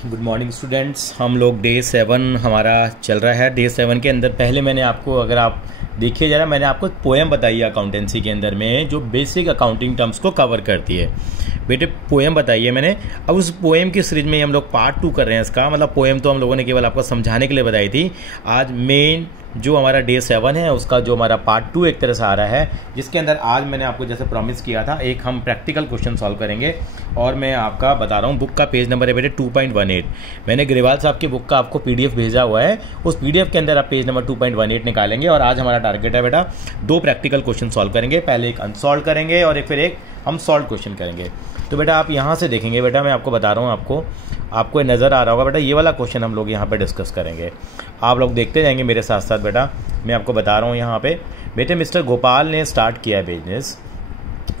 Good morning students. हम लोग day 7 हमारा चल रहा है। डे 7 के अंदर पहले मैंने आपको, अगर आप देखिए ज़रा, मैंने आपको पोएम बताई है अकाउंटेंसी के अंदर में जो बेसिक अकाउंटिंग टर्म्स को कवर करती है। बेटे पोएम बताई है मैंने। अब उस पोएम की सीरीज में हम लोग पार्ट 2 कर रहे हैं इसका। मतलब पोएम तो हम लोगों ने केवल आपको समझाने के लिए बताई थी। आज मेन जो हमारा डे 7 है उसका जो हमारा पार्ट 2 एक तरह से आ रहा है, जिसके अंदर आज मैंने आपको जैसे प्रॉमिस किया था एक हम प्रैक्टिकल क्वेश्चन सॉल्व करेंगे। और मैं आपका बता रहा हूँ, बुक का पेज नंबर है बेटे 2.18। मैंने ग्रेवाल साहब की बुक का आपको पीडीएफ भेजा हुआ है। उस पीडीएफ के अंदर आप पेज नंबर 2.18 निकालेंगे। और आज हमारा टारगेट है बेटा 2 प्रैक्टिकल क्वेश्चन सॉल्व करेंगे। पहले एक अनसॉल्व करेंगे और फिर एक हम सॉल्व क्वेश्चन करेंगे। तो बेटा आप यहाँ से देखेंगे, बेटा मैं आपको बता रहा हूँ, आपको नज़र आ रहा होगा बेटा, ये वाला क्वेश्चन हम लोग यहाँ पे डिस्कस करेंगे। आप लोग देखते जाएंगे मेरे साथ साथ। बेटा मैं आपको बता रहा हूँ यहाँ पे, बेटे मिस्टर गोपाल ने स्टार्ट किया बिजनेस।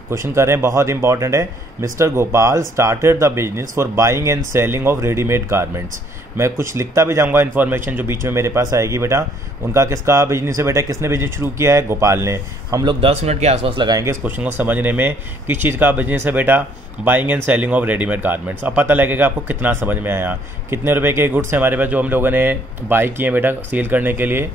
क्वेश्चन कर रहे हैं, बहुत इंपॉर्टेंट है। Mister Gopal started the business for buying and selling of readymade garments. मैं कुछ लिखता भी जाऊंगा, इन्फॉर्मेशन जो बीच में मेरे पास आएगी बेटा। उनका किसका बिजनेस है बेटा, किसने बिजनेस शुरू किया है? गोपाल ने। हम लोग 10 मिनट के आसपास लगाएंगे इस क्वेश्चन को समझने में, किस चीज़ का बिजनेस है बेटा, buying and selling of readymade garments. अब पता लगेगा आपको कितना समझ में आया। कितने रुपए के गुड्स हैं हमारे पास जो हम लोगों ने बाई किए बेटा सेल करने के लिए?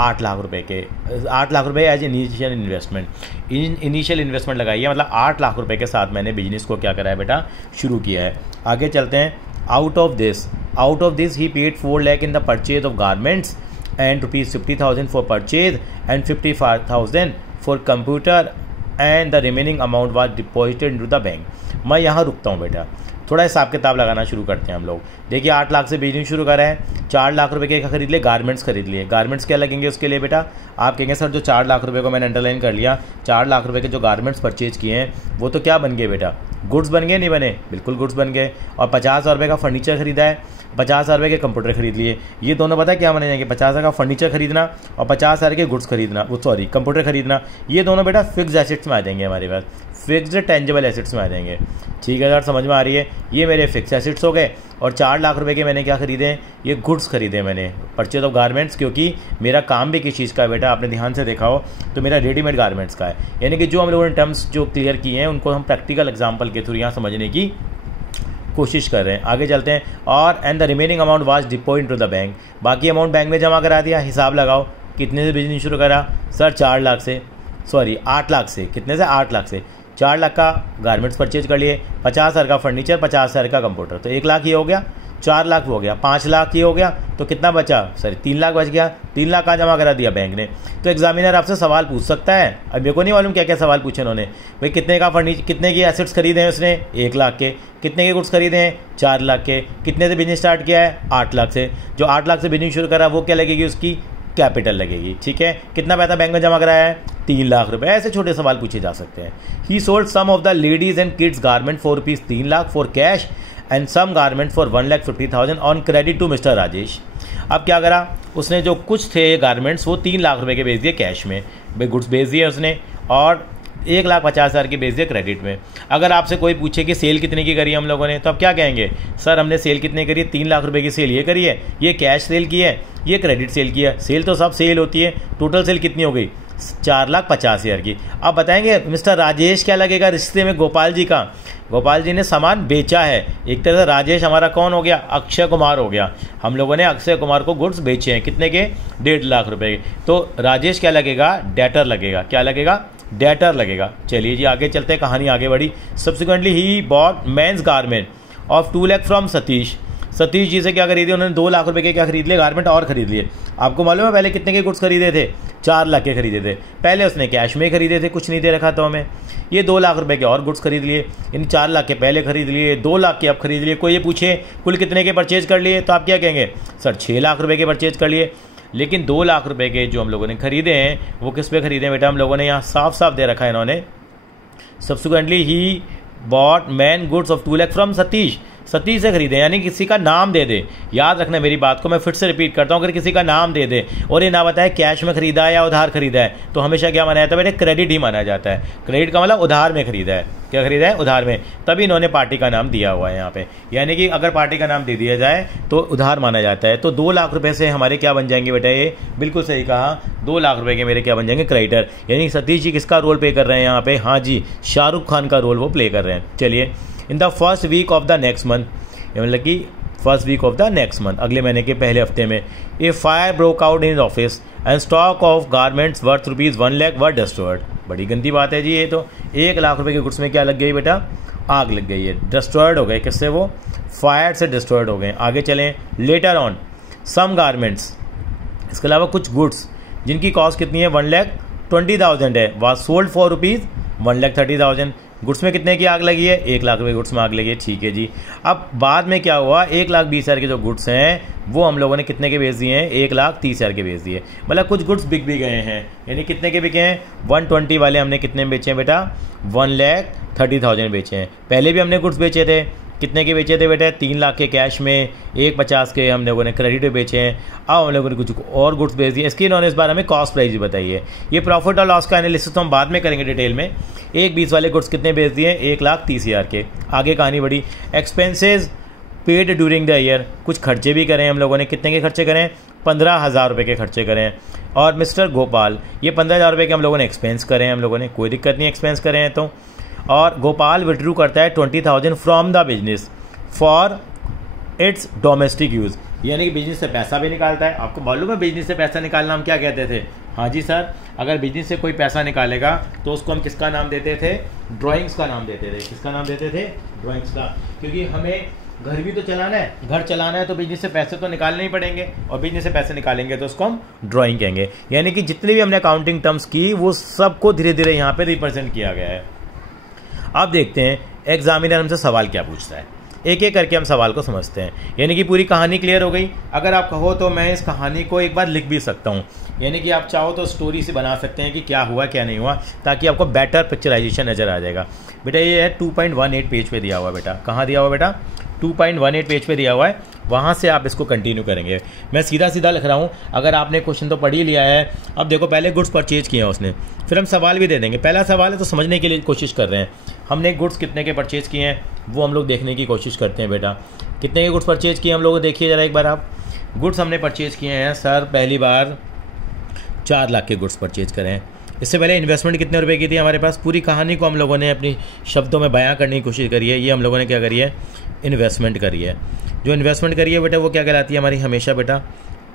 8 लाख रुपए के। 8 लाख रुपए as initial investment. Initial investment लगाई है, मतलब 8 लाख रुपए के साथ मैंने बिजनेस को क्या करा है बेटा, शुरू किया है। आगे चलते हैं। Out of this he paid 4 lakh in the purchase of garments and ₹50,000 for purchase and 55,000 for computer and the remaining amount was deposited into the bank. मैं यहाँ रुकता हूँ बेटा, थोड़ा हिसाब किताब लगाना शुरू करते हैं हम लोग। देखिए 8 लाख से बिजनेस शुरू करा है, 4 लाख रुपए के खरीद लिए, गारमेंट्स खरीद लिए। गारमेंट्स क्या लगेंगे उसके लिए बेटा? आप कहेंगे सर जो 4 लाख रुपए को मैंने अंडरलाइन कर लिया, 4 लाख रुपए के जो गारमेंट्स परचेज किए हैं वो तो क्या बन गए बेटा, गुड्स बन गए, नहीं बने? बिल्कुल गुड्स बन गए। और 50,000 रुपये का फर्नीचर खरीदा है, 50,000 रुपये के कंप्यूटर खरीद लिए। ये दोनों पता है क्या बने जाएंगे? 50,000 का फर्नीचर खरीदना और 50,000 के गुड्स खरीदना, कंप्यूटर खरीदना। ये दोनों बेटा फिक्स्ड एसेट्स में आ जाएंगे हमारे पास, फिक्स्ड टेंजिबल एसेट्स में आ जाएंगे। ठीक है सर, समझ में आ रही है? ये मेरे फिक्स एसेट्स हो गए। और 4 लाख रुपए के मैंने क्या खरीदे हैं? ये गुड्स खरीदे मैंने, परचेज ऑफ गारमेंट्स। क्योंकि मेरा काम भी किस चीज़ का है बेटा, आपने ध्यान से देखा हो तो मेरा रेडीमेड गारमेंट्स का है। यानी कि जो हम लोगों ने टर्म्स जो क्लियर किए हैं उनको हम प्रैक्टिकल एग्जाम्पल के थ्रू यहाँ समझने की कोशिश कर रहे हैं। आगे चलते हैं। और and the remaining amount was deposit to the bank. बाकी अमाउंट बैंक में जमा करा दिया। हिसाब लगाओ कितने से बिजनेस शुरू करा सर? 8 लाख से। कितने से? 8 लाख से। 4 लाख का गारमेंट्स परचेज कर लिए, 50,000 का फर्नीचर, 50,000 का कंप्यूटर, तो 1 लाख ये हो गया। 4 लाख हो गया, 5 लाख ये हो गया, तो कितना बचा? सर 3 लाख बच गया। 3 लाख का जमा करा दिया बैंक ने। तो एग्जामिनर आपसे सवाल पूछ सकता है। अब मेरे को नहीं मालूम क्या क्या सवाल पूछे उन्होंने। भाई कितने का फर्नीचर, कितने की एसेट्स खरीदे हैं उसने? 1 लाख के। कितने के गुड्स खरीदे हैं? 4 लाख के। कितने से बिजनेस स्टार्ट किया है? 8 लाख से। जो 8 लाख से बिजनेस शुरू करा वो क्या लगेगी? उसकी कैपिटल लगेगी। ठीक है, कितना पैसा बैंक में जमा कराया है? 3 लाख रुपए। ऐसे छोटे सवाल पूछे जा सकते हैं। He sold some of the ladies and kids garment for ₹3 lakh for cash and some garment for 1,50,000 on credit to mister Rajesh. अब क्या करा उसने? जो कुछ थे गारमेंट्स वो 3 लाख रुपए के बेच दिए कैश में, भाई गुड्स बेच दिए उसने, और 1,50,000 की बेच दिए क्रेडिट में। अगर आपसे कोई पूछे कि सेल कितने की करी हम लोगों ने, तो आप क्या कहेंगे? सर हमने सेल कितने करी है? 3 लाख रुपए की सेल ये करी है, ये कैश सेल की है, ये क्रेडिट सेल की है। सेल तो सब सेल होती है। टोटल सेल कितनी हो गई? 4,50,000 की। अब बताएंगे मिस्टर राजेश क्या लगेगा रिश्ते में? गोपाल जी का। गोपाल जी ने सामान बेचा है। एक तरह से राजेश हमारा कौन हो गया? अक्षय कुमार हो गया। हम लोगों ने अक्षय कुमार को गुड्स बेचे हैं, कितने के? 1.5 लाख रुपए के। तो राजेश क्या लगेगा? डेटर लगेगा। क्या लगेगा? डेटर लगेगा। चलिए जी आगे चलते हैं, कहानी आगे बढ़ी। Subsequently he bought men's garment of 2 lakh from Satish. Satish ji से क्या खरीदे उन्होंने? 2 लाख रुपए के क्या खरीद लिए? गारमेंट और खरीद लिए। आपको मालूम है पहले कितने के गुड्स खरीदे थे? 4 लाख के खरीदे थे। पहले उसने कैश में खरीदे थे, कुछ नहीं दे रखा था हमें। ये 2 लाख रुपए के और गुड्स खरीद लिए। इन 4 लाख के पहले खरीद लिए, 2 लाख के अब खरीद लिए। कोई ये पूछे कुल कितने के परचेज कर लिए, तो आप क्या कहेंगे? सर 6 लाख रुपए के परचेज कर लिए। लेकिन 2 लाख रुपए के जो हम लोगों ने खरीदे हैं वो किस पे खरीदे हैं बेटा? हम लोगों ने यहाँ साफ साफ दे रखा है इन्होंने, subsequently he bot man goods of 2 lakh from Satish. Satish से खरीदे, यानी किसी का नाम दे दे। याद रखना मेरी बात को, मैं फिर से रिपीट करता हूँ, अगर किसी का नाम दे दे और ये ना बताए कैश में खरीदा है या उधार खरीदा है, तो हमेशा क्या माना जाता है बेटे? क्रेडिट ही माना जाता है। क्रेडिट का मतलब उधार में खरीदा है। क्या खरीदा है? उधार में। तभी इन्होंने पार्टी का नाम दिया हुआ है यहाँ पे, यानी कि अगर पार्टी का नाम दे दिया जाए तो उधार माना जाता है। तो 2 लाख रुपए से हमारे क्या बन जाएंगे बेटा? ये बिल्कुल सही कहा, 2 लाख रुपए के मेरे क्या बन जाएंगे? क्रेडिटर। यानी सतीश जी किसका रोल प्ले कर रहे हैं यहाँ पे? हाँ जी, शाहरुख खान का रोल वो प्ले कर रहे हैं। चलिए, in the first week of the next month, मतलब कि first week of the next month, अगले महीने के पहले हफ्ते में। A fire broke out in office and stock of garments worth ₹1 lakh were destroyed. बड़ी गंदी बात है जी, ये तो 1 लाख रुपए के गुड्स में क्या लग गई बेटा, आग लग गई है, डिस्ट्रॉयड हो गए। किससे? वो फायर से डिस्ट्रॉयड हो गए। आगे चलें, लेटर ऑन सम गारमेंट्स, इसके अलावा कुछ गुड्स जिनकी कॉस्ट कितनी है 1,20,000 है, वाज सोल्ड फॉर ₹1,30,000। गुड्स में कितने की आग लगी है? 1 लाख रुपए गुड्स में आग लगी है, ठीक है जी। अब बाद में क्या हुआ, 1,20,000 के जो गुड्स हैं वो हम लोगों ने कितने के बेच दिए हैं? 1,30,000 के बेच दिए। मतलब कुछ गुड्स बिक भी गए हैं, यानी कितने के बिके हैं? 120 वाले हमने कितने में बेचे हैं बेटा? 1,30,000 बेचे हैं। पहले भी हमने गुड्स बेचे थे, कितने के बेचे थे बेटा? 3 लाख के कैश में, 1,50 के हम लोगों ने क्रेडिट पे बेचे हैं। अब हम लोगों ने कुछ और गुड्स बेच दिए। इसकी इन्होंने इस बार हमें कॉस्ट प्राइस भी बताइए। ये प्रॉफिट और लॉस का एनालिसिस तो हम बाद में करेंगे डिटेल में। 1,20 वाले गुड्स कितने बेच दिए? 1,30,000 के। आगे कहानी बढ़ी, expenses paid during the year, कुछ खर्चे भी करें हम लोगों ने। कितने के खर्चे करें? 15,000 रुपये के खर्चे करें। और मिस्टर गोपाल, ये 15,000 रुपये के हम लोगों ने एक्सपेंस करें, हम लोगों ने, कोई दिक्कत नहीं एक्सपेंस करें तो। और गोपाल विड्रू करता है 20,000 from the business for its domestic use, यानी कि बिजनेस से पैसा भी निकालता है। आपको मालूम है बिजनेस से पैसा निकालना हम क्या कहते थे? हाँ जी सर, अगर बिजनेस से कोई पैसा निकालेगा तो उसको हम किसका नाम देते थे? ड्राइंग्स का नाम देते थे। किसका नाम देते थे? ड्राइंग्स का, क्योंकि हमें घर भी तो चलाना है, घर चलाना है तो बिजनेस से पैसे तो निकालने ही पड़ेंगे, और बिजनेस से पैसे निकालेंगे तो उसको हम ड्राइंग कहेंगे। यानी कि जितनी भी हमने अकाउंटिंग टर्म्स की वो सबको धीरे धीरे यहाँ पे रिप्रेजेंट किया गया है। अब देखते हैं एग्जामिनर हमसे सवाल क्या पूछता है, एक एक करके हम सवाल को समझते हैं। यानी कि पूरी कहानी क्लियर हो गई। अगर आप कहो तो मैं इस कहानी को एक बार लिख भी सकता हूँ, यानी कि आप चाहो तो स्टोरी से बना सकते हैं कि क्या हुआ क्या नहीं हुआ, ताकि आपको बेटर पिक्चराइजेशन नज़र आ जाएगा। बेटा ये है 2.18 पेज पे दिया हुआ है। बेटा कहाँ दिया हुआ है बेटा? 2.18 पेज पे दिया हुआ है, वहाँ से आप इसको कंटिन्यू करेंगे। मैं सीधा सीधा लिख रहा हूँ, अगर आपने क्वेश्चन तो पढ़ ही लिया है। अब देखो, पहले गुड्स परचेज किए हैं उसने, फिर हम सवाल भी दे देंगे। पहला सवाल है तो समझने के लिए कोशिश कर रहे हैं। हमने गुड्स कितने के परचेज किए हैं वो हम लोग देखने की कोशिश करते हैं। बेटा कितने के गुड्स परचेज किए हम लोग, देखिए ज़रा एक बार आप। गुड्स हमने परचेज किए हैं सर, पहली बार 4 लाख के गुड्स परचेज करें। इससे पहले इन्वेस्टमेंट कितने रुपए की थी हमारे पास? पूरी कहानी को हम लोगों ने अपनी शब्दों में बयां करने की कोशिश करी है। ये हम लोगों ने क्या करी है? इन्वेस्टमेंट करी है। जो इन्वेस्टमेंट करी है बेटा वो क्या कहलाती है हमारी? हमेशा बेटा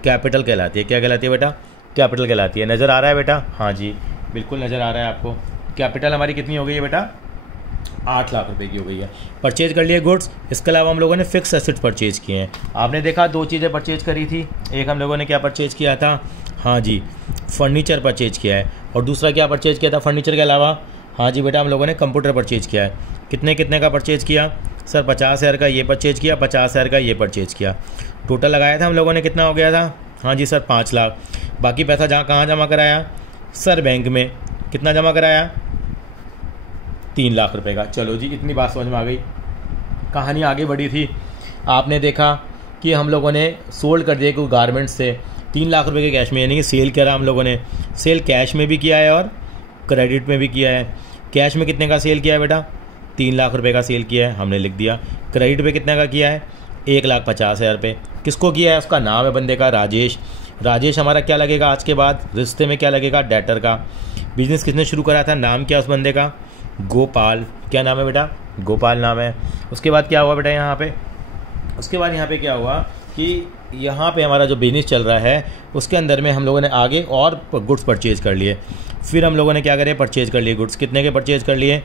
कैपिटल कहलाती है। क्या कहलाती है बेटा? कैपिटल कहलाती है। नज़र आ रहा है बेटा? हाँ जी बिल्कुल नज़र आ रहा है आपको। कैपिटल हमारी कितनी हो गई है बेटा? 8 लाख रुपए की हो गई है। परचेज कर लिए गुड्स। इसके अलावा हम लोगों ने फिक्स एसेट्स परचेज किए हैं। आपने देखा 2 चीज़ें परचेज करी थी, एक हम लोगों ने क्या परचेज किया था? हाँ जी फर्नीचर परचेज किया है। और दूसरा क्या परचेज किया था फर्नीचर के अलावा? हाँ जी बेटा हम लोगों ने कंप्यूटर परचेज किया है। कितने कितने का परचेज किया सर? 50,000 का ये परचेज किया, 50,000 का ये परचेज किया। टोटल लगाया था हम लोगों ने, कितना हो गया था? हाँ जी सर 5 लाख। बाकी पैसा कहाँ जमा कराया सर? बैंक में। कितना जमा कराया? 3 लाख रुपए का। चलो जी इतनी बात समझ में आ गई। कहानी आगे बढ़ी थी, आपने देखा कि हम लोगों ने सोल्ड कर दिए कोई गारमेंट्स से 3 लाख रुपए के कैश में, यानी कि सेल करा हम लोगों ने। सेल कैश में भी किया है और क्रेडिट में भी किया है। कैश में कितने का सेल किया है बेटा? 3 लाख रुपए का सेल किया है, हमने लिख दिया। क्रेडिट पे कितने का किया है? 1,50,000 रुपये। किसको किया है? उसका नाम है बंदे का राजेश। राजेश हमारा क्या लगेगा आज के बाद? रिश्ते में क्या लगेगा? डेटर का। बिजनेस किसने शुरू करा था? नाम क्या उस बंदे का? गोपाल। क्या नाम है बेटा? गोपाल नाम है। उसके बाद क्या हुआ बेटा यहाँ पे? उसके बाद यहाँ पे क्या हुआ कि यहाँ पे हमारा जो बिजनेस चल रहा है उसके अंदर में हम लोगों ने आगे और गुड्स परचेज कर लिए। फिर हम लोगों ने क्या करे? परचेज कर लिए गुड्स। कितने के परचेज कर लिए?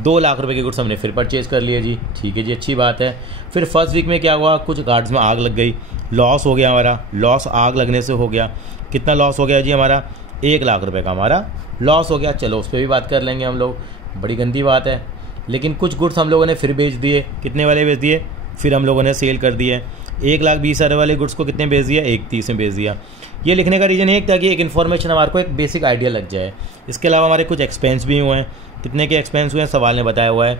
2 लाख रुपए के गुड्स हमने फिर परचेज कर लिए जी। ठीक है जी, अच्छी बात है। फिर फर्स्ट वीक में क्या हुआ? कुछ गार्ड्स में आग लग गई, लॉस हो गया हमारा। लॉस आग लगने से हो गया। कितना लॉस हो गया जी हमारा? 1 लाख रुपए का हमारा लॉस हो गया। चलो उस पर भी बात कर लेंगे हम लोग, बड़ी गंदी बात है। लेकिन कुछ गुड्स हम लोगों ने फिर बेच दिए। कितने वाले बेच दिए? फिर हम लोगों ने सेल कर दिए। 1,20,000 वाले गुड्स को कितने बेच दिया? 1,30 में बेच दिया। ये लिखने का रीज़न एक था कि एक इन्फॉर्मेशन हमारे को एक बेसिक आइडिया लग जाए। इसके अलावा हमारे कुछ एक्सपेंस भी हुए हैं। कितने के एक्सपेंस हुए हैं? सवाल ने बताया हुआ है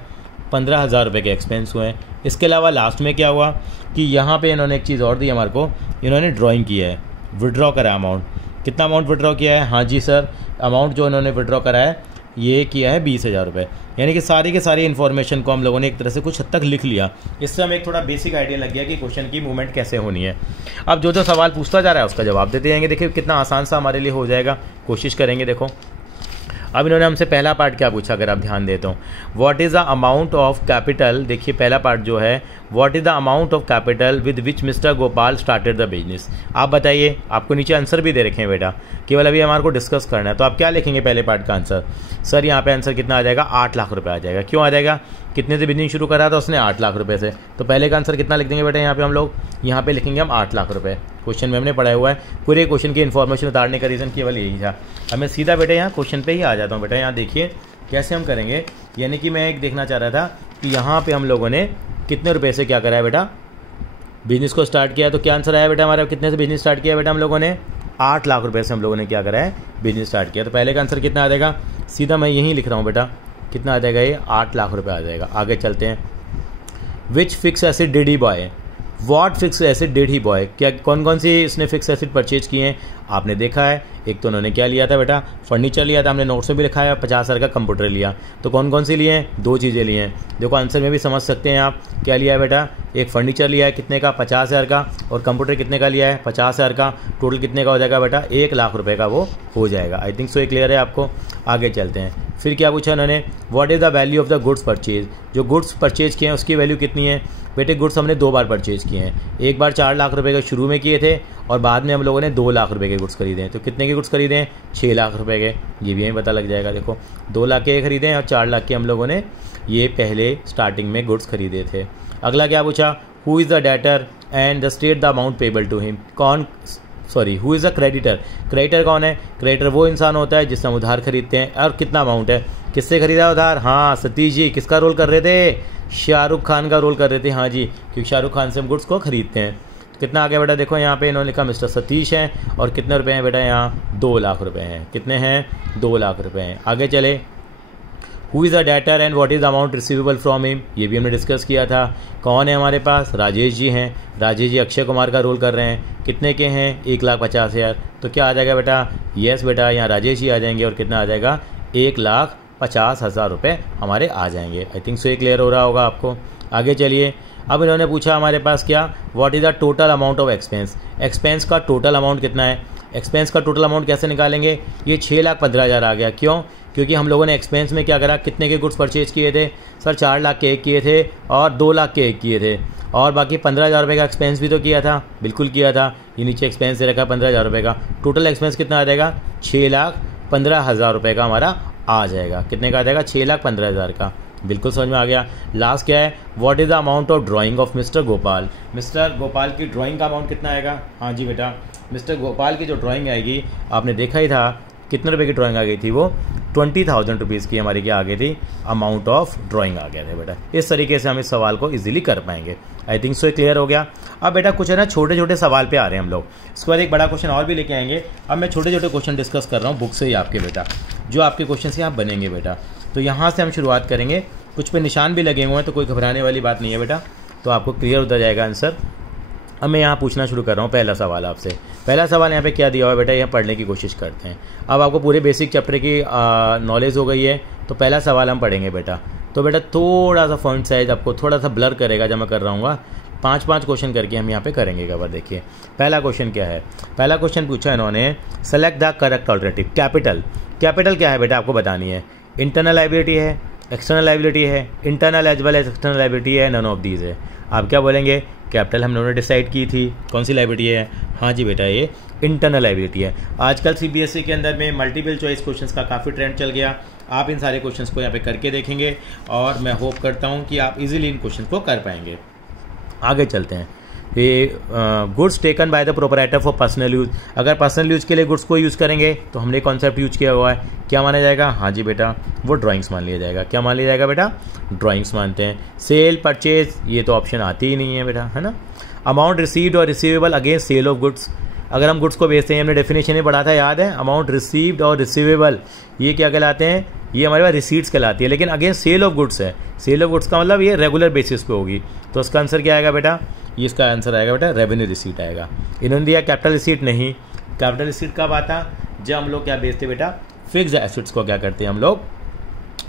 15,000 रुपये के एक्सपेंस हुए हैं। इसके अलावा लास्ट में क्या हुआ कि यहाँ पे इन्होंने एक चीज़ और दी हमारे को, इन्होंने ड्राइंग की है, विड्रॉ करा अमाउंट। कितना अमाउंट विड्रॉ किया है? हाँ जी सर, अमाउंट जो इन्होंने विड्रॉ करा है ये किया है 20,000 रुपये। यानी कि सारी के सारी इन्फॉर्मेशन को हम लोगों ने एक तरह से कुछ हद तक लिख लिया। इससे हमें एक थोड़ा बेसिक आइडिया लग गया कि क्वेश्चन की मूवमेंट कैसे होनी है। अब जो जो सवाल पूछता जा रहा है उसका जवाब देते जाएंगे। देखिए कितना आसान सा हमारे लिए हो जाएगा, कोशिश करेंगे। देखो अब इन्होंने हमसे पहला पार्ट क्या पूछा, अगर आप ध्यान देते हो, what is the amount of capital. देखिए पहला पार्ट जो है, what is the amount of capital with which mister Gopal started the business. आप बताइए, आपको नीचे आंसर भी दे रखे हैं बेटा, केवल अभी हमारे को डिस्कस करना है। तो आप क्या लिखेंगे पहले पार्ट का आंसर? सर यहाँ पे आंसर कितना आ जाएगा? 8 लाख रुपये आ जाएगा। क्यों आ जाएगा? कितने से बिजनेस शुरू करा था उसने? 8 लाख रुपये से। तो पहले का आंसर कितना लिख देंगे बेटा यहाँ पे हम लोग? यहाँ पे लिखेंगे हम 8 लाख रुपये। क्वेश्चन में हमने पढ़ाया हुआ है, पूरे क्वेश्चन की इन्फॉर्मेशन उतारने का रीज़न केवल यही था। अब मैं सीधा बेटा यहाँ क्वेश्चन पे ही आ जाता हूँ। बेटा यहाँ देखिए कैसे हम करेंगे, यानी कि मैं एक देखना चाह रहा था कि यहाँ पे हम लोगों ने कितने रुपए से क्या करा है बेटा, बिजनेस को स्टार्ट किया। तो क्या आंसर आया बेटा हमारा? कितने से बिजनेस स्टार्ट किया बेटा हम लोगों ने? 8 लाख रुपए से हम लोगों ने क्या करा है? बिजनेस स्टार्ट किया। तो पहले का आंसर कितना आ जाएगा? सीधा मैं यहीं लिख रहा हूँ बेटा, कितना आ जाएगा ये? 8 लाख रुपये आ जाएगा। आगे चलते हैं। Which fixed asset did he buy, what fixed asset did he buy, क्या कौन कौन सी इसने फिक्स एसिड परचेज किए हैं? आपने देखा है, एक तो उन्होंने क्या लिया था बेटा? फर्नीचर लिया था, हमने नोट्स में भी लिखा है। 50,000 का कंप्यूटर लिया। तो कौन कौन सी लिए हैं? 2 चीज़ें लिए हैं। देखो आंसर में भी समझ सकते हैं आप, क्या लिया है बेटा? एक फर्नीचर लिया है कितने का? 50,000 का, और कंप्यूटर कितने का लिया है? 50,000 का। टोटल कितने का हो जाएगा बेटा? 1 लाख रुपये का वो हो जाएगा। आई थिंक सो ये क्लियर है आपको। आगे चलते हैं। फिर क्या पूछा उन्होंने? What is the value of the goods purchase, जो गुड्स परचेज किए हैं उसकी वैल्यू कितनी है? बेटे गुड्स हमने 2 बार परचेज किए हैं। एक बार 4 लाख रुपए के शुरू में किए थे, और बाद में हम लोगों ने 2 लाख रुपए के गुड्स खरीदे हैं। तो कितने के गुड्स खरीदे हैं? 6 लाख रुपए के। ये भी हमें पता लग जाएगा। देखो 2 लाख के खरीदे हैं और 4 लाख के हम लोगों ने ये पहले स्टार्टिंग में गुड्स खरीदे थे। अगला क्या पूछा? Who is the debtor and the state the amount payable to him, कौन sorry who is a creditor, creditor कौन है? क्रेडिटर वो इंसान होता है जिससे हम उधार खरीदते हैं। और कितना अमाउंट है? किससे खरीदा उधार? हाँ सतीश जी। किसका रोल कर रहे थे? शाहरुख खान का रोल कर रहे थे। हाँ जी, क्योंकि शाहरुख खान से हम गुड्स को खरीदते हैं। कितना आ गया बेटा? देखो यहाँ पे इन्होंने लिखा मिस्टर सतीश हैं, और कितने रुपए हैं बेटा यहाँ? 2 लाख रुपए हैं। कितने हैं? 2 लाख रुपए हैं। आगे चले। Who is the debtor and what is the amount receivable from him, ये भी हमने डिस्कस किया था। कौन है हमारे पास? राजेश जी हैं। राजेश जी अक्षय कुमार का रोल कर रहे हैं। कितने के हैं? 1,50,000। तो क्या आ जाएगा बेटा? यस बेटा, यहाँ राजेश जी आ जाएंगे, और कितना आ जाएगा? 1,50,000 रुपये हमारे आ जाएंगे। आई थिंक सो ये क्लियर हो रहा होगा आपको। आगे चलिए। अब इन्होंने पूछा हमारे पास क्या? What is the total amount of expense, expense का टोटल अमाउंट कितना है? एक्सपेंस का टोटल अमाउंट कैसे निकालेंगे? ये 6,15,000 आ गया। क्यों? क्योंकि हम लोगों ने एक्सपेंस में क्या करा? कितने के गुड्स परचेज किए थे? सर 4 लाख के एक किए थे, और 2 लाख के एक किए थे, और बाकी 15,000 रुपये का एक्सपेंस भी तो किया था। बिल्कुल किया था। ये नीचे एक्सपेंस दे रखा 15,000 रुपये का। टोटल एक्सपेंस कितना आ जाएगा? 6,15,000 रुपये का हमारा आ जाएगा। कितने का आ जाएगा? 6,15,000 का। बिल्कुल समझ में आ गया। लास्ट क्या है? What is the amount of drying of mister Gopal, mister Gopal की ड्राइंग का अमाउंट कितना आएगा? हाँ जी बेटा, मिस्टर गोपाल की जो ड्राइंग आएगी, आपने देखा ही था कितने रुपए की ड्राइंग आ गई थी? वो 20,000 रुपीज़ की हमारी क्या आ गई थी? अमाउंट ऑफ ड्राइंग आ गया था बेटा। इस तरीके से हम इस सवाल को इजीली कर पाएंगे। आई थिंक सो क्लियर हो गया। अब बेटा कुछ है ना छोटे छोटे सवाल पे आ रहे हैं हम लोग, इसके बाद एक बड़ा क्वेश्चन और भी लेके आएंगे। अब मैं छोटे छोटे क्वेश्चन डिस्कस कर रहा हूँ बुक से ही आपके बेटा, जो आपके क्वेश्चन से यहाँ बनेंगे बेटा। तो यहाँ से हम शुरुआत करेंगे। कुछ पे निशान भी लगे हुए हैं, तो कोई घबराने वाली बात नहीं है बेटा, तो आपको क्लियर होता जाएगा आंसर। अब मैं यहाँ पूछना शुरू कर रहा हूँ पहला सवाल आपसे। पहला सवाल यहाँ पे क्या दिया हुआ है बेटा? यहाँ पढ़ने की कोशिश करते हैं। अब आपको पूरे बेसिक चैप्टर की नॉलेज हो गई है, तो पहला सवाल हम पढ़ेंगे बेटा। तो बेटा थोड़ा सा फॉन्ट साइज आपको थोड़ा सा ब्लर करेगा जब मैं कर रहा हूँ। 5-5 क्वेश्चन करके हम यहाँ पे करेंगे। एक बार देखिए पहला क्वेश्चन क्या है। पहला क्वेश्चन पूछा इन्होंने, select the correct alternative. Capital, capital क्या है बेटा आपको बतानी है? इंटरनल लायबिलिटी है, एक्सटर्नल लायबिलिटी है, internal as well as external liability है, नन ऑफ दीज है। आप क्या बोलेंगे? कैपिटल हम लोगों ने डिसाइड की थी, कौन सी लायबिलिटी है? हाँ जी बेटा, ये इंटरनल लायबिलिटी है। आजकल सीबीएसई के अंदर में मल्टीपल चॉइस क्वेश्चंस का काफ़ी ट्रेंड चल गया। आप इन सारे क्वेश्चंस को यहाँ पे करके देखेंगे, और मैं होप करता हूँ कि आप इजीली इन क्वेश्चन को कर पाएंगे। आगे चलते हैं। ये goods taken by the proprietor for personal use, अगर पर्सनल यूज़ के लिए गुड्स को यूज़ करेंगे तो हमने कॉन्सेप्ट यूज किया हुआ है, क्या माना जाएगा? हाँ जी बेटा, वो ड्राइंग्स मान लिया जाएगा। क्या मान लिया जाएगा बेटा? ड्राइंग्स मानते हैं। सेल, परचेज, ये तो ऑप्शन आती ही नहीं है बेटा, है ना। अमाउंट रिसीव्ड और receivable against sale of goods, अगर हम गुड्स को बेचते हैं, हमने डेफिनेशन ही पढ़ा था, याद है? अमाउंट रिसीव्ड और रिसीवेबल ये क्या कहलाते हैं? ये हमारे पास रिसीट्स कहलाती है, लेकिन अगेंस्ट सेल ऑफ गुड्स है। सेल ऑफ गुड्स का मतलब ये रेगुलर बेसिस पे होगी, तो इसका आंसर क्या आएगा बेटा? ये इसका आंसर आएगा बेटा रेवेन्यू रिसीट आएगा। इन्होंने दिया कैपिटल रिसीट नहीं। कैपिटल रिसीट कब आता? जब हम लोग क्या बेचते बेटा? फिक्स्ड एसेट्स को क्या करते हैं हम लोग?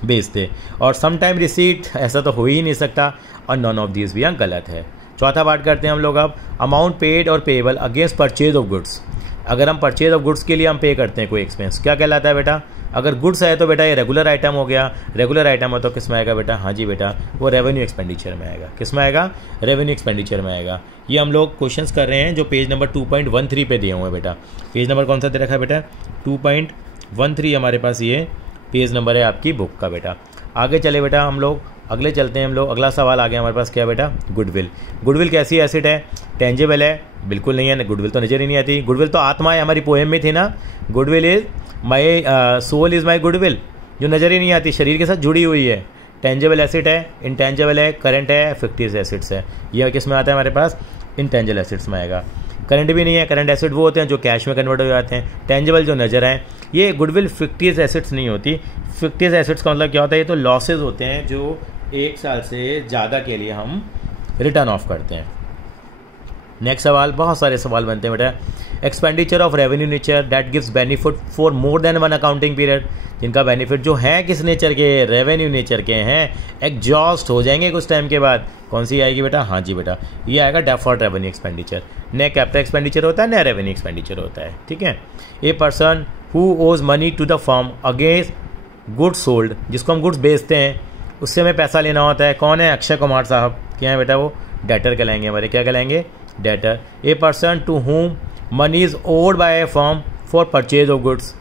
बेचते। और सम टाइम रिसीट, ऐसा तो हो ही नहीं सकता, और नॉन ऑफ दीज भी यहाँ गलत है। चौथा पार्ट करते हैं हम लोग अब, अमाउंट पेड और payable against purchase of goods. अगर हम परचेज ऑफ गुड्स के लिए हम पे करते हैं कोई एक्सपेंस, क्या कहलाता है बेटा? अगर गुड्स है तो बेटा ये रेगुलर आइटम हो गया, रेगुलर आइटम हो तो किस में आएगा बेटा, हाँ जी बेटा वो रेवेन्यू एक्सपेंडिचर में आएगा। किस में आएगा, रेवेन्यू एक्सपेंडिचर में आएगा। ये हम लोग क्वेश्चंस कर रहे हैं जो पेज नंबर 2.13 पे दिए हुए हैं बेटा। पेज नंबर कौन सा दे रखा है बेटा, 2.13 हमारे पास ये पेज नंबर है आपकी बुक का बेटा। आगे चले बेटा हम लोग, अगले चलते हैं हम लोग। अगला सवाल आ गया हमारे पास, क्या बेटा, गुडविल। गुडविल कैसी एसेट है, टेंजिबल है, बिल्कुल नहीं है, गुडविल तो नजर ही नहीं आती। गुडविल तो आत्मा है, हमारी पोएम में थी ना, goodwill is my soul is my goodwill, जो नजर ही नहीं आती, शरीर के साथ जुड़ी हुई है। टेंजिबल एसेट है, इंटेंजिबल है, करंट है, फिक्टिव एसेट्स है। ये किस में आता है हमारे पास, इंटेंजिबल एसेट्स में आएगा। करंट भी नहीं है, करंट एसेट वो होते हैं जो कैश में कन्वर्ट हो जाते हैं। टेंजिबल जो नजर आए, ये गुडविल फिक्टिव एसेट्स नहीं होती। फिक्टिव एसेट्स का मतलब क्या होता है, ये तो लॉसेज होते हैं जो 1 साल से ज़्यादा के लिए हम रिटर्न ऑफ करते हैं। नेक्स्ट सवाल, बहुत सारे सवाल बनते हैं बेटा। Expenditure of revenue nature that gives benefit for more than 1 accounting period, जिनका बेनिफिट जो है किस नेचर के, रेवेन्यू नेचर के हैं, एग्जॉस्ट हो जाएंगे कुछ टाइम के बाद। कौन सी आएगी बेटा, हाँ जी बेटा ये आएगा डेफर्ड रेवेन्यू एक्सपेंडिचर। नया कैपिटल एक्सपेंडिचर होता है, नया रेवेन्यू एक्सपेंडिचर होता है, ठीक है। A person who owes money to the firm against goods sold, जिसको हम गुड्स बेचते हैं उससे हमें पैसा लेना होता है। कौन है, अक्षय कुमार साहब। क्या है बेटा, वो डेटर कहलाएंगे हमारे, क्या कहलाएंगे, debtor. A person to whom money is owed by a firm for purchase of goods,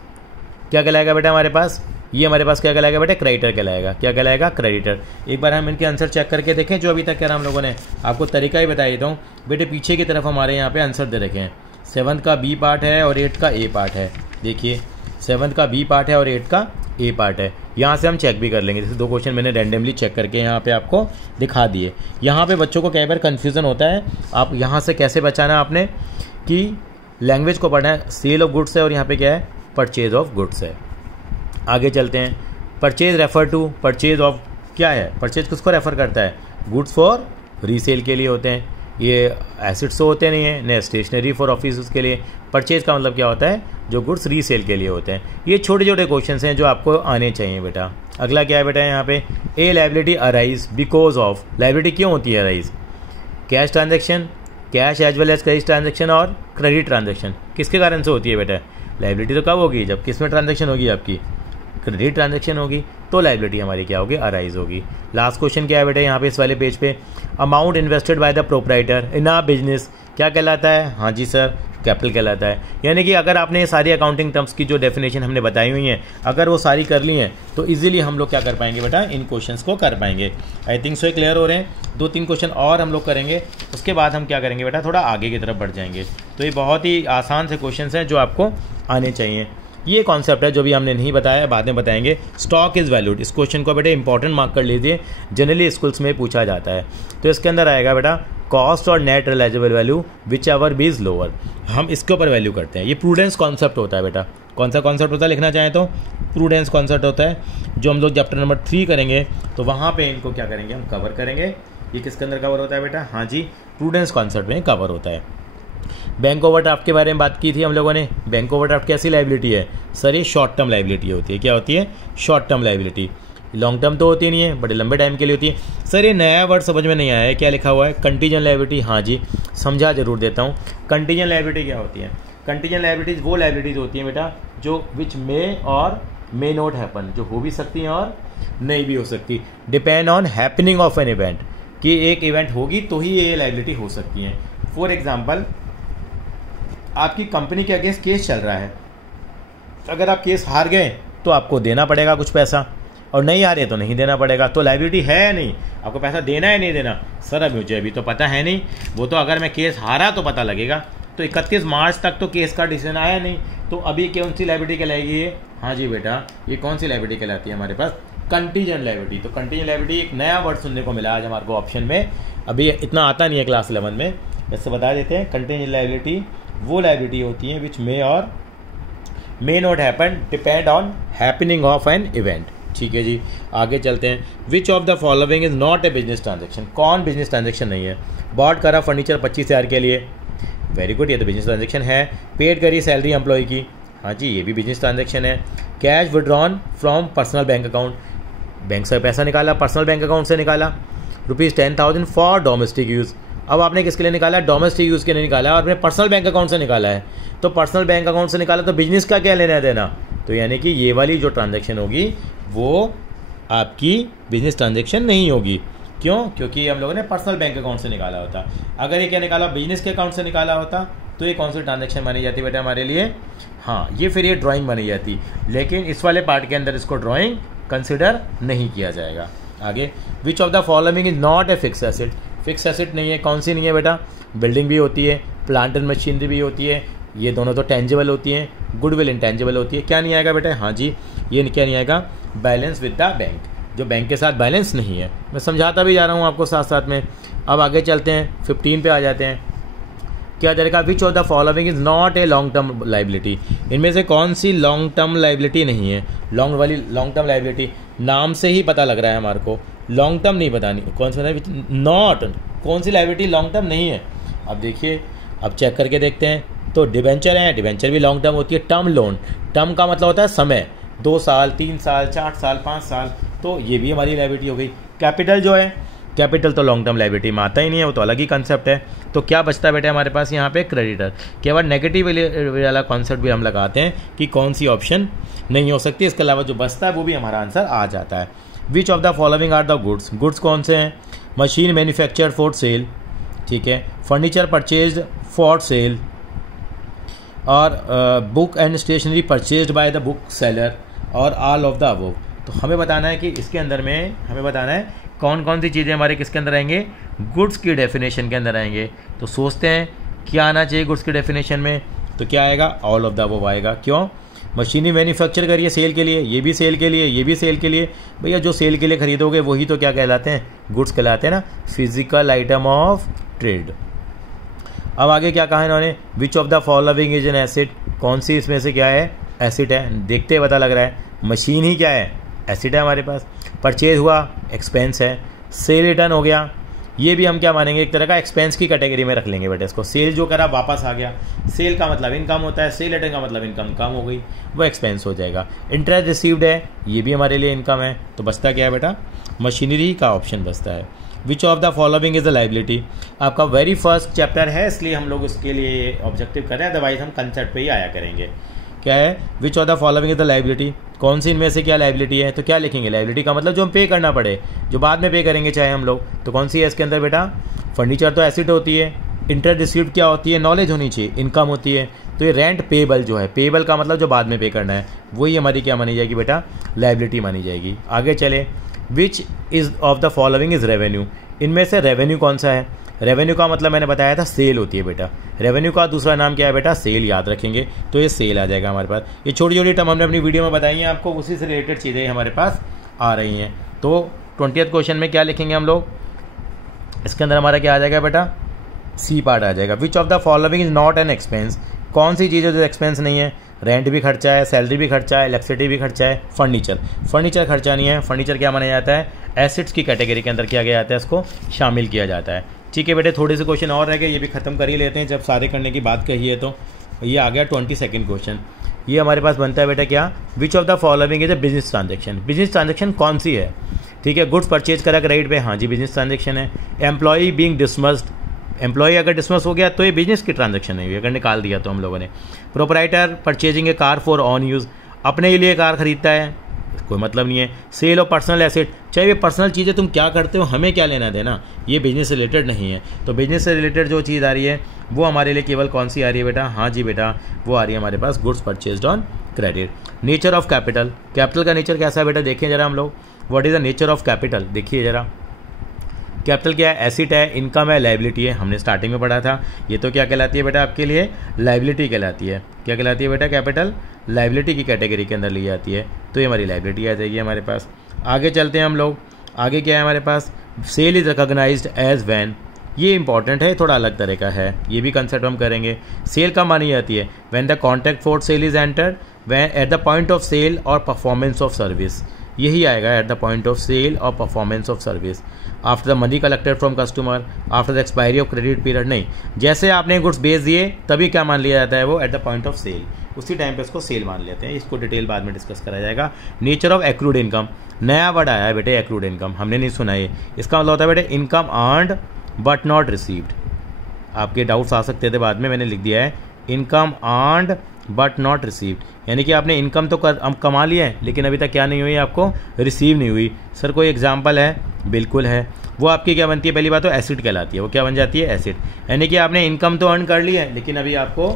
क्या कहलाएगा बेटा हमारे पास, ये हमारे पास क्या कहलाएगा बेटा, क्रेडिटर कहलाएगा। क्या कहलाएगा, क्रेडिटर। एक बार हम इनके आंसर चेक करके देखें जो अभी तक कह रहा हम लोगों ने, आपको तरीका ही बता देता हूँ बेटे। पीछे की तरफ हमारे यहाँ पे आंसर दे रखे हैं। 7th का बी पार्ट है और 8 का ए पार्ट है। देखिए 7th का बी पार्ट है और 8 का ए पार्ट है। यहाँ से हम चेक भी कर लेंगे, जैसे 2 क्वेश्चन मैंने रैंडमली चेक करके यहाँ पे आपको दिखा दिए। यहाँ पे बच्चों को कई बार कन्फ्यूज़न होता है, आप यहाँ से कैसे बचाना आपने कि लैंग्वेज को पढ़ना है। सेल ऑफ गुड्स है और यहाँ पे क्या है, परचेज ऑफ गुड्स है। आगे चलते हैं। Purchase refer to, purchase of क्या है, परचेज किसको रेफर करता है, गुड्स फॉर रीसेल के लिए होते हैं। ये एसिड्स तो होते नहीं है, न स्टेशनरी फॉर ऑफिस के लिए। परचेज का मतलब क्या होता है, जो गुड्स रीसेल के लिए होते हैं। ये छोटे छोटे क्वेश्चन हैं जो आपको आने चाहिए बेटा। अगला क्या है बेटा यहाँ पे, a liability arise because of, liability क्यों होती है arise, cash transaction, cash as well as credit transaction और क्रेडिट ट्रांजेक्शन किसके कारण से होती है बेटा। लायबिलिटी तो कब होगी, जब किस में ट्रांजेक्शन होगी आपकी, क्रेडिट ट्रांजेक्शन होगी, तो लायबिलिटी हमारी क्या होगी, अराइज होगी। लास्ट क्वेश्चन क्या है बेटा यहाँ पे इस वाले पेज पे, amount invested by the proprietor in a business, क्या कहलाता है, हाँ जी सर कैपिटल कहलाता है। यानी कि अगर आपने ये सारी अकाउंटिंग टर्म्स की जो डेफिनेशन हमने बताई हुई हैं, अगर वो सारी कर ली हैं तो इजीली हम लोग क्या कर पाएंगे बेटा, इन क्वेश्चंस को कर पाएंगे। आई थिंक सो क्लियर हो रहे हैं। 2-3 क्वेश्चन और हम लोग करेंगे, उसके बाद हम क्या करेंगे बेटा, थोड़ा आगे की तरफ बढ़ जाएंगे। तो ये बहुत ही आसान से क्वेश्चन हैं जो आपको आने चाहिए। ये कॉन्सेप्ट है जो भी हमने नहीं बताया, बाद में बताएंगे। स्टॉक इज़ वैल्यूड, इस क्वेश्चन को बेटा इंपॉर्टेंट मार्क कर लीजिए, जनरली स्कूल्स में पूछा जाता है। तो इसके अंदर आएगा बेटा कॉस्ट और net realisable value which ever be is lower, हम इसके ऊपर वैल्यू करते हैं। ये प्रूडेंस कॉन्सेप्ट होता है बेटा। कौन सा कॉन्सेप्ट होता है लिखना चाहें तो, प्रूडेंस कॉन्सेप्ट होता है, जो हम लोग चैप्टर नंबर 3 करेंगे तो वहाँ पे इनको क्या करेंगे, हम कवर करेंगे। ये किसके अंदर कवर होता है बेटा, हाँ जी प्रूडेंस कॉन्सेप्ट में कवर होता है। बैंक ओवरड्राफ्ट के बारे में बात की थी हम लोगों ने। बैंक ओवरड्राफ्ट कैसी लायबिलिटी है सर, ये शॉर्ट टर्म लायबिलिटी होती है। क्या होती है, short term liability. Long term तो होती नहीं है, बड़े लंबे टाइम के लिए होती है। सर ये नया वर्ड समझ में नहीं आया है, क्या लिखा हुआ है, कंटीजेंट लायबिलिटी। हाँ जी समझा जरूर देता हूँ। कंटीजेंट लायबिलिटी क्या होती है, कंटीजेंट लायबिलिटीज वो लायबिलिटीज होती हैं बेटा जो विच मे और मे नॉट हैपन, जो हो भी सकती हैं और नहीं भी हो सकती। Depend on happening of an event, कि एक इवेंट होगी तो ही ये लायबिलिटी हो सकती हैं। फॉर एग्जाम्पल आपकी कंपनी के अगेंस्ट केस चल रहा है, अगर आप केस हार गए तो आपको देना पड़ेगा कुछ पैसा, और नहीं हारे तो नहीं देना पड़ेगा। तो लायबिलिटी है या नहीं, आपको पैसा देना है नहीं देना, सर अब मुझे अभी तो पता है नहीं, वो तो अगर मैं केस हारा तो पता लगेगा। तो 31 मार्च तक तो केस का डिसीजन आया नहीं, तो अभी कौन सी लायबिलिटी कहलाएगी ये, हाँ जी बेटा ये कौन सी लायबिलिटी कहलाती है हमारे पास, कंटीजेंट लायबिलिटी। तो कंटीजेंट लायबिलिटी एक नया वर्ड सुनने को मिला आज हमारे को ऑप्शन में, अभी इतना आता नहीं है क्लास 11 में, वैसे बता देते हैं। कंटीजेंट लायबिलिटी वो लायबिलिटी होती है विच मे और may not happen, depend on happening of an event. ठीक है जी, आगे चलते हैं। विच of the following is not a business transaction, कौन बिजनेस ट्रांजेक्शन नहीं है। बॉट करा फर्नीचर 25,000 के लिए, वेरी गुड, ये तो बिजनेस ट्रांजेक्शन है। पेड करी सैलरी एम्प्लॉय की, हाँ जी ये भी बिजनेस ट्रांजेक्शन है। Cash withdrawn from personal bank account, bank से पैसा निकाला, पर्सनल बैंक अकाउंट से निकाला। ₹10,000 फॉर डोमेस्टिक यूज़, अब आपने किसके लिए निकाला, डोमेस्टिक यूज़ के लिए निकाला है और अपने पर्सनल बैंक अकाउंट से निकाला है। तो पर्सनल बैंक अकाउंट से निकाला तो बिजनेस का क्या लेना देना, तो यानी कि ये वाली जो ट्रांजैक्शन होगी वो आपकी बिजनेस ट्रांजैक्शन नहीं होगी। क्यों? क्योंकि हम लोगों ने पर्सनल बैंक अकाउंट से निकाला होता। अगर ये क्या निकाला, बिजनेस के अकाउंट से निकाला होता, तो ये कौन सी ट्रांजैक्शन मानी जाती बेटा हमारे लिए? हाँ, ये फिर ये ड्राइंग मानी जाती। लेकिन इस वाले पार्ट के अंदर इसको ड्राइंग कंसिडर नहीं किया जाएगा। आगे, विच of the following is not a fix asset? Fix asset नहीं है, कौन सी नहीं है बेटा? बिल्डिंग भी होती है, प्लांट एंड मशीनरी भी होती है, ये दोनों तो टेंजिबल होती हैं, गुडविल इंटेंजिबल होती है। क्या नहीं आएगा बेटा? हाँ जी, ये क्या नहीं आएगा? बैलेंस विद द बैंक, जो बैंक के साथ बैलेंस नहीं है। मैं समझाता भी जा रहा हूँ आपको साथ साथ में। अब आगे चलते हैं, 15 पे आ जाते हैं। क्या तरीका? विच of the following is not a long term liability? इनमें से कौन सी लॉन्ग टर्म लाइबिलिटी नहीं है? लॉन्ग टर्म लाइबिलिटी नाम से ही पता लग रहा है हमारे को, लॉन्ग टर्म नहीं बतानी। कौन सी नॉट, कौन सी लाइबिलिटी लॉन्ग टर्म नहीं है? अब देखिए, अब चेक करके देखते हैं। तो डिबेंचर है, डिबेंचर भी लॉन्ग टर्म होती है। टर्म लोन, टर्म का मतलब होता है समय, 2 साल, 3 साल, 4 साल, 5 साल, तो ये भी हमारी लाइबिलिटी हो गई। कैपिटल जो है, कैपिटल तो लॉन्ग टर्म लाइबिलिटी में आता ही नहीं है, वो तो अलग ही कंसेप्ट है। तो क्या बचता है बेटा हमारे पास यहाँ पे? क्रेडिटर। केवल नेगेटिव वाला कॉन्सेप्ट भी हम लगाते हैं कि कौन सी ऑप्शन नहीं हो सकती। इसके अलावा जो बचता है वो भी हमारा आंसर आ जाता है। Which of the following are the goods? Goods कौन से हैं? मशीन मैन्युफैक्चर फॉर सेल, ठीक है, फर्नीचर परचेज्ड फॉर सेल, और book and stationery purchased by the book seller, और ऑल ऑफ द अबव। तो हमें बताना है कि इसके अंदर में हमें बताना है कौन कौन सी चीज़ें हमारे किसके अंदर आएंगे? गुड्स की डेफिनेशन के अंदर आएंगे। तो सोचते हैं क्या आना चाहिए गुड्स की डेफिनेशन में? तो क्या आएगा? ऑल ऑफ द अबव आएगा। क्यों? मशीनरी मैन्युफैक्चर करिए सेल के लिए, ये भी सेल के लिए, ये भी सेल के लिए। भैया जो सेल के लिए खरीदोगे वही तो क्या कहलाते हैं? गुड्स कहलाते हैं ना, फिजिकल आइटम ऑफ ट्रेड। अब आगे क्या कहा इन्होंने? विच of the following is an acid? कौन सी इसमें से क्या है? एसिड है। देखते पता लग रहा है, मशीन ही क्या है? एसिड है हमारे पास। परचेज हुआ, एक्सपेंस है। सेल रिटर्न हो गया, ये भी हम क्या मानेंगे? एक तरह का एक्सपेंस की कैटेगरी में रख लेंगे बेटा इसको। सेल जो करा वापस आ गया, सेल का मतलब इनकम होता है, सेल रिटर्न का मतलब इनकम कम हो गई, वो एक्सपेंस हो जाएगा। इंटरेस्ट रिसीव्ड है, ये भी हमारे लिए इनकम है। तो बचता क्या है बेटा? मशीनरी का ऑप्शन बचता है। Which of the following is the liability? आपका वेरी फर्स्ट चैप्टर है, इसलिए हम लोग उसके लिए ऑब्जेक्टिव कर रहे हैं, अदरवाइज हम कंसेप्ट पे ही आया करेंगे। क्या है? Which of the following is the liability? कौन सी इनमें से क्या लाइबिलिटी है? तो क्या लिखेंगे? लाइबिलिटी का मतलब जो हम पे करना पड़े, जो बाद में पे करेंगे चाहे हम लोग। तो कौन सी है इसके अंदर बेटा? फर्नीचर तो एसिड होती है। इंटरेस्ट रिसीव्ड क्या होती है? नॉलेज होनी चाहिए, इनकम होती है। तो ये रेंट पेबल जो है, पेबल का मतलब जो बाद में पे करना है, वही हमारी क्या मानी जाएगी बेटा? लाइबिलिटी मानी जाएगी। आगे चले, which is of the following is revenue? इनमें से रेवेन्यू कौन सा है? रेवेन्यू का मतलब मैंने बताया था सेल होती है बेटा। रेवेन्यू का दूसरा नाम क्या है बेटा? सेल। याद रखेंगे तो ये सेल आ जाएगा हमारे पास। ये छोटी छोटी टर्म हमने अपनी वीडियो में बताई हैं आपको, उसी से रिलेटेड चीज़ें हमारे पास आ रही हैं। तो 20th क्वेश्चन में क्या लिखेंगे हम लोग? इसके अंदर हमारा क्या आ जाएगा बेटा? सी पार्ट आ जाएगा। विच of the following is not an expense? कौन सी चीज़ है जो एक्सपेंस नहीं है? रेंट भी खर्चा है, सैलरी भी खर्चा है, इलेक्ट्रिसिटी भी खर्चा है। फर्नीचर खर्चा नहीं है। फर्नीचर क्या माना जाता है? एसेट्स की कैटेगरी के अंदर किया गया जाता है, इसको शामिल किया जाता है। ठीक है बेटे, थोड़े से क्वेश्चन और रह गए, ये भी खत्म कर ही लेते हैं जब सारे करने की बात कही है। तो ये आ गया 22nd क्वेश्चन। ये हमारे पास बनता है बेटा क्या? विच of the following is a business transaction? Business transaction कौन सी है? ठीक है, गुड्स परचेज करा क्रेडिट पे, हाँ जी बिजनेस ट्रांजेक्शन है। एम्प्लॉई बीइंग डिसमस्ड, एम्प्लॉई अगर डिसमस हो गया तो ये बिजनेस की ट्रांजेक्शन नहीं हुई, अगर निकाल दिया तो हम लोगों ने। Proprietor purchasing A car for on use, अपने लिए कार खरीदता है, कोई मतलब नहीं है। सेल ऑफ पर्सनल एसेट, चाहे ये पर्सनल चीज़ें तुम क्या करते हो हमें क्या लेना देना, ये बिजनेस से रिलेटेड नहीं है। तो बिजनेस से रिलेटेड जो चीज़ आ रही है वो हमारे लिए केवल कौन सी आ रही है बेटा? हाँ जी बेटा, वो आ रही है हमारे पास goods purchased on credit. Nature of capital, capital का नेचर कैसा है बेटा? देखें जरा हम लोग, what is the nature of capital? देखिए जरा, कैपिटल क्या है? एसेट है, इनकम है, लाइबिलिटी है। हमने स्टार्टिंग में पढ़ा था, ये तो क्या कहलाती है बेटा आपके लिए? लाइबिलिटी कहलाती है। क्या कहलाती है बेटा? कैपिटल लाइबिलिटी की कैटेगरी के अंदर ली जाती है, तो ये हमारी लाइबिलिटी आ जाएगी हमारे पास। आगे चलते हैं हम लोग, आगे क्या है हमारे पास? Sale is recognised as when, ये इंपॉर्टेंट है, थोड़ा अलग तरह का है, ये भी कंसेप्ट हम करेंगे। सेल कब मानी जाती है? When the contract for sale is entered, when at the point of sale और परफॉर्मेंस ऑफ सर्विस, यही आएगा at the point of sale और performance of service. After the money collected from customer, after the expiry of credit period नहीं, जैसे आपने goods बेच दिए तभी क्या मान लिया जाता है? वो at the point of sale, उसी टाइम पे इसको सेल मान लेते हैं। इसको डिटेल बाद में डिस्कस करा जाएगा। नेचर ऑफ एक्रूड इनकम, नया वर्ड आया है बेटे एक्रूड इनकम, हमने नहीं सुना ये। इसका मतलब होता है बेटे income earned but not received. आपके डाउट्स आ सकते थे बाद में, मैंने लिख दिया है income earned but not received. यानी कि आपने इनकम तो कमा लिया है, लेकिन अभी तक क्या नहीं हुई, आपको रिसीव नहीं हुई। सर कोई एग्जाम्पल है? बिल्कुल है। वो आपकी क्या बनती है? पहली बात तो एसिड कहलाती है। वो क्या बन जाती है? एसिड। यानी कि आपने इनकम तो अर्न कर ली है, लेकिन अभी आपको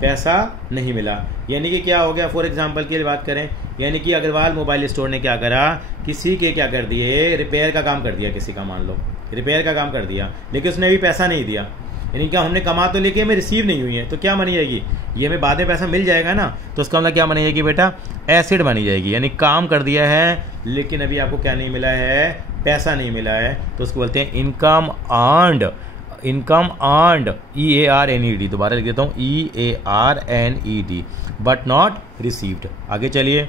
पैसा नहीं मिला। यानी कि क्या हो गया? फॉर एग्जांपल की बात करें, यानी कि अग्रवाल मोबाइल स्टोर ने क्या करा, किसी के क्या कर दिए, रिपेयर का काम कर दिया, किसी का मान लो रिपेयर का काम कर दिया, लेकिन उसने अभी पैसा नहीं दिया। यानी क्या हमने कमा तो लेके हमें रिसीव नहीं हुई है, तो क्या मानी जाएगी? ये हमें बाद में पैसा मिल जाएगा ना, तो उसका मतलब क्या मानी जाएगी बेटा? एसिड मानी जाएगी। यानी काम कर दिया है, लेकिन अभी आपको क्या नहीं मिला है? पैसा नहीं मिला है, तो उसको बोलते हैं income earned. Income earned, EARNED, दोबारा लिख देता हूँ, EARNED, बट नॉट रिसीव्ड। आगे चलिए,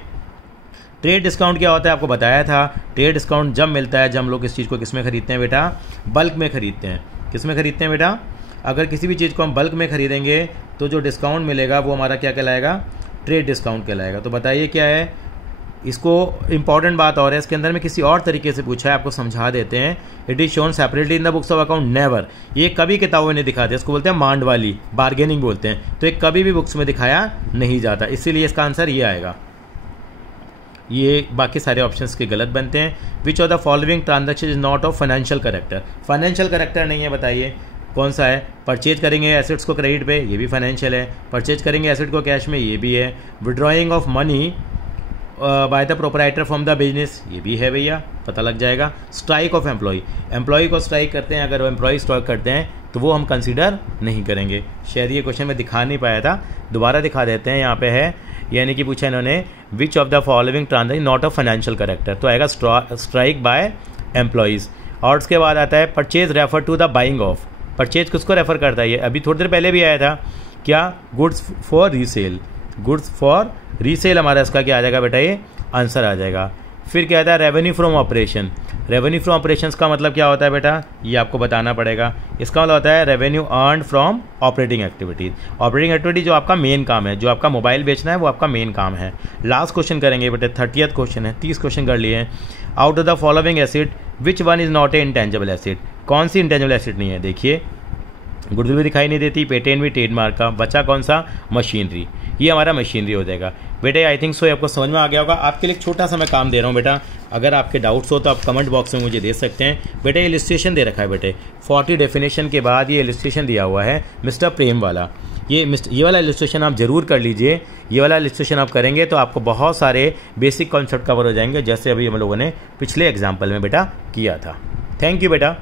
ट्रेड डिस्काउंट क्या होता है आपको बताया था। ट्रेड डिस्काउंट जब मिलता है जब हम लोग इस चीज़ को किस में खरीदते हैं बेटा? बल्क में खरीदते हैं। किस में खरीदते हैं बेटा? अगर किसी भी चीज़ को हम बल्क में खरीदेंगे तो जो डिस्काउंट मिलेगा वो हमारा क्या कहलाएगा? ट्रेड डिस्काउंट कहलाएगा। तो बताइए क्या है इसको? इंपॉर्टेंट बात और है, इसके अंदर में किसी और तरीके से पूछा है, आपको समझा देते हैं। It is shown separately in the books of account never. ये कभी किताबों में नहीं दिखाते, इसको बोलते हैं मांड वाली, बार्गेनिंग बोलते हैं। तो ये कभी भी बुक्स में दिखाया नहीं जाता, इसीलिए इसका आंसर ये आएगा। ये बाकी सारे ऑप्शंस के गलत बनते हैं। विच of the following transaction is not of financial character? Financial character नहीं है, बताइए कौन सा है? परचेज करेंगे एसेट्स को क्रेडिट पे, ये भी फाइनेंशियल है। परचेज करेंगे एसेट को कैश में, ये भी है। Withdrawing of money by the proprietor from the business, ये भी है भैया, पता लग जाएगा। स्ट्राइक ऑफ एम्प्लॉय, एम्प्लॉय को स्ट्राइक करते हैं, अगर वो एम्प्लॉय स्ट्राइक करते हैं तो वो हम कंसीडर नहीं करेंगे। शायद ये क्वेश्चन मैं दिखा नहीं पाया था, दोबारा दिखा देते हैं। यहाँ पे है, यानी कि पूछा इन्होंने विच of the following transaction not of financial character, तो आएगा स्ट्राइक बाय एम्प्लॉयज़। और उसके बाद आता है purchase refer to the buying of. Purchase किसको रेफर करता है? ये अभी थोड़ी देर पहले भी आया था, क्या? Goods for resale. Goods for resale हमारा इसका क्या आ जाएगा बेटा? ये आंसर आ जाएगा। फिर क्या आता है? Revenue from operation. Revenue from operations का मतलब क्या होता है बेटा? ये आपको बताना पड़ेगा। इसका मतलब होता है revenue earned from operating activities. Operating activity जो आपका मेन काम है, जो आपका मोबाइल बेचना है वो आपका मेन काम है। लास्ट क्वेश्चन करेंगे बेटे, 30th क्वेश्चन है, 30 क्वेश्चन कर लिए हैं। Out of the following acid which one is not a intangible acid? कौन सी इंटेंजिबल एसिड नहीं है? देखिए, गुडविल भी दिखाई नहीं देती, पेटेंट भी ट्रेडमार्क का, बचा कौन सा? मशीनरी। ये हमारा मशीनरी हो जाएगा बेटे। आई थिंक सो आपको समझ में आ गया होगा। आपके लिए एक छोटा सा मैं काम दे रहा हूँ बेटा, अगर आपके डाउट्स हो तो आप कमेंट बॉक्स में मुझे दे सकते हैं। बेटे ये इलस्ट्रेशन दे रखा है बेटे, 40 डेफिनेशन के बाद ये इलस्ट्रेशन दिया हुआ है मिस्टर प्रेम वाला। ये वाला इलस्ट्रेशन आप जरूर कर लीजिए। ये वाला इलस्ट्रेशन आप करेंगे तो आपको बहुत सारे बेसिक कॉन्सेप्ट कवर हो जाएंगे, जैसे अभी हम लोगों ने पिछले एग्जाम्पल में बेटा किया था। थैंक यू बेटा।